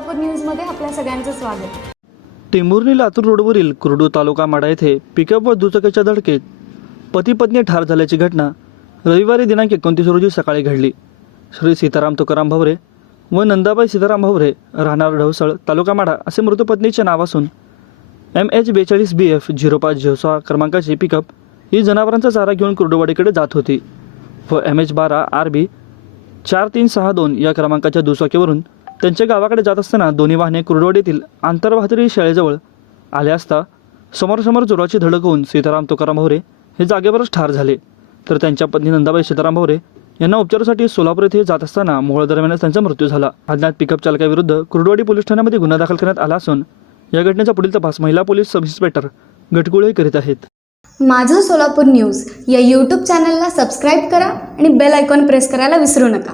सोलापूर न्यूजमध्ये आपल्या सगळ्यांचं स्वागत। टेंभुर्णी लातूर रोडवरील कुर्डू तालुका माडा येथे पिकअप व दुचाकीच्या धडकेत पती पत्नी ठार झाल्याची घटना रविवारी दिनांक 29 रोजी सकाळी घडली। श्री सीताराम तुकाराम भवरे व नंदाबाई सीताराम भवरे राहणार ढवसळ तालुका माडा असे मृत पत्नीचे नाव असून MH42 BF 0506 क्रमांकाची पिकअप ही जनावरांचा चारा घेऊन कुर्डुवाडीकडे जात होती व MH12 RB 4362 या क्रमांकाच्या दुचाकीवरून त्यांच्या गावाकडे जात असताना दोन्ही वाहने कुर्डुवाडीतील आंतरवाहतुरी शाळेजवळ आले असता समोरासमोर जोराची धडक होऊन सीताराम तुकाराम भवरे हे जागेवरच ठार झाले, तर त्यांच्या पत्नी नंदाबाई सीताराम भवरे यांना उपचारासाठी सोलापूर येथे जात असताना मोहोळ दरम्यानच त्यांचा मृत्यू झाला। अज्ञात पिकअप चालकाविरुद्ध कुर्डुवाडी पोलीस ठाण्यामध्ये गुन्हा दाखल करण्यात आला असून या घटनेचा पुढील तपास महिला पोलीस सब इन्स्पेक्टर गटकुळे करीत आहेत। माझं सोलापूर न्यूज या यूट्यूब चॅनलला सबस्क्राईब करा आणि बेल आयकॉन प्रेस करायला विसरू नका।